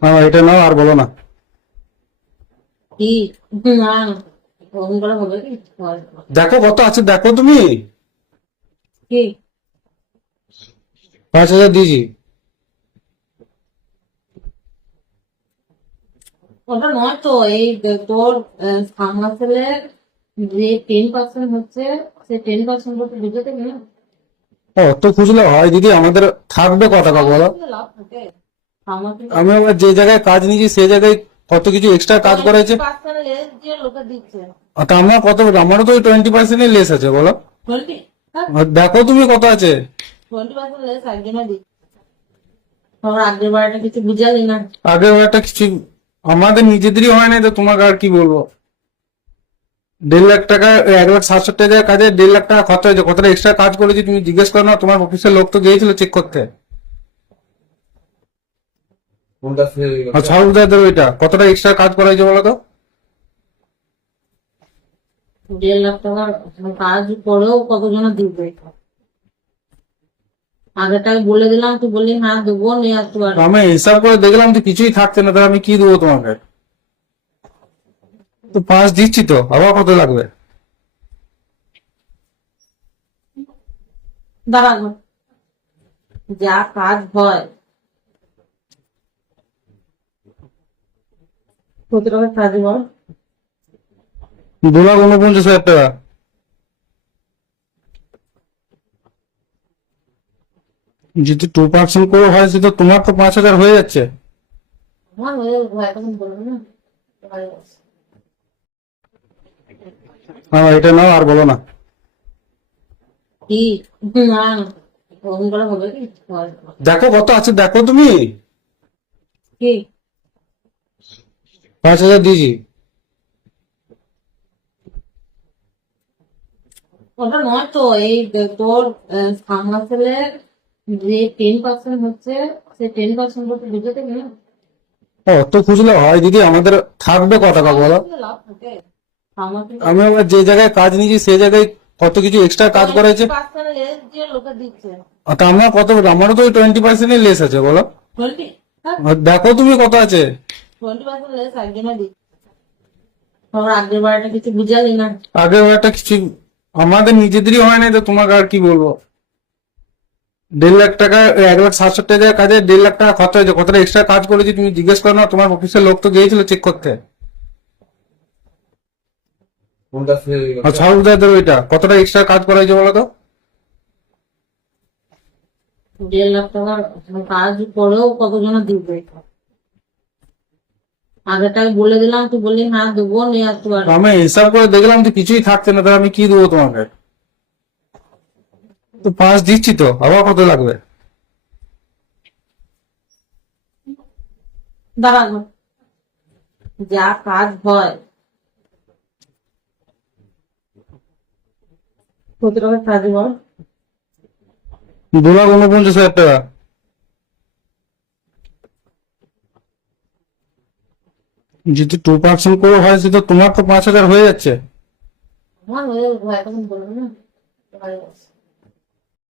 হ্যাঁ, এটা নাও আর বলো না। কি? না, ওরকম করে হবে কি? হয়। দেখো কত আছে, দেখো তুমি। কি? 5,000 দিয়েছি। ওটা নয় তো, এই তোর সামনা ছেলের যে 10% হচ্ছে, সেই 10% করতে বুঝে দেবে না। অত খুঁজলে হয় দিদি? আমাদের থাকবে ক টাকা বলো? লাভ থাকে সামনা থেকে আমি আবার যে জায়গায় কাজ নিয়েছি সেই জায়গায় কত কিছু এক্সট্রা কাজ করেছে। 20% লেস দিয়ে লোকে দিচ্ছে। তা আমার কত, আমারও তো 20% লেস আছে বলো। 20, হ্যাঁ, আর দেখো তুমি কত আছে। 20% লেস একজনে দিচ্ছে। তোর আগের বারটা কিছু বুঝালি না। আগের একটা কিছু আমাদের নিজেদেরই হয় না, তো তোমাকে আর কি বলবো। 1.5 লাখ টাকা, 1,60,70,000 কাজে 1.5 লাখ টাকা খরচা হয়েছে। কতটা এক্সট্রা কাজ করেছি তুমি জিজ্ঞেস করো না? তোমার অফিসের লোক তো গিয়েছিল চেক করতে। আর সাউদাদের ওইটা কতটা এক্সট্রা কাজ করা হয়েছে বলো তো? 1.5 লাখ টাকার কাজ করেও কতজনে দিবে? আগেরটাই বলে দিলাম, তুই বললি হ্যাঁ দেবো, নিয়ে আসতে পারবি। আমি হিসাব করে দেখলাম তো কিছুই থাকছে না, তাহলে আমি কি দেবো তোমাকে? তো 5 দিচ্ছি তো, আবার কত লাগবে? দাঁড়ানো, যা কাজ হয় কত টাকা কাজ বল? 2,49,000 টাকা। যদি 2% করে হয় সেটা তোমার তো 5,000 হয়ে যাচ্ছে। আমার হয়ে যাবে, এখন বলবো না। হয়ে যাচ্ছে। হ্যাঁ, এটা নাও আর বলো না। কি? না, ওরকম করে হবে কি? হয়। দেখো কত আছে, দেখো তুমি। কি? 5,000 দিয়েছি। ওটা নয় তো, এই তোর সামনা ছেলের যে 10% হচ্ছে, সেই 10% করতে বুঝে দেবে না। অত খুঁজলে হয় দিদি? আমাদের থাকবে ক টাকা বলো? লাভ থাকে সামনা থেকে আমি আবার যে জায়গায় কাজ নিয়েছি সেই জায়গায় কত কিছু এক্সট্রা কাজ করেছে। 20% লেস দিয়ে লোকে দিচ্ছে। তা আমার কত, আমারও তো 20% লেস আছে বলো। 20, হ্যাঁ, আর দেখো তুমি কত আছে। 20% লেস একজনে দিচ্ছে। তোর আগের বারটা কিছু বুঝালি না। আগের একটা কিছু আমাদের নিজেদেরই হয় না, তো তোমাকে আর কি বলবো। 1.5 লাখ টাকা, 1,60,70,000 কাজে 1.5 লাখ টাকা খরচা হয়েছে। কতটা এক্সট্রা কাজ করেছি তুমি জিজ্ঞেস করো না? তোমার অফিসের লোক তো গিয়েছিল চেক করতে। আর সাউদাদের ওইটা কতটা এক্সট্রা কাজ করা হয়েছে বলো তো? 1.5 লাখ টাকার কাজ করেও কতজনে দিবে? আগেরটাই বলে দিলাম, তুই বললি হ্যাঁ দেবো, নিয়ে আসতে পারবি। আমি হিসাব করে দেখলাম তো কিছুই থাকছে না, তাহলে আমি কি দেবো তোমাকে? তো 5 দিচ্ছি তো, আবার কত লাগবে? দাঁড়ানো, যা কাজ হয় কত টাকা কাজ বল? 2,49,000 টাকা। যদি 2% করে হয় সেটা তোমার তো 5,000 হয়ে যাচ্ছে। আমার হয়ে যাবে, এখন বলবো না। হয়ে যাচ্ছে।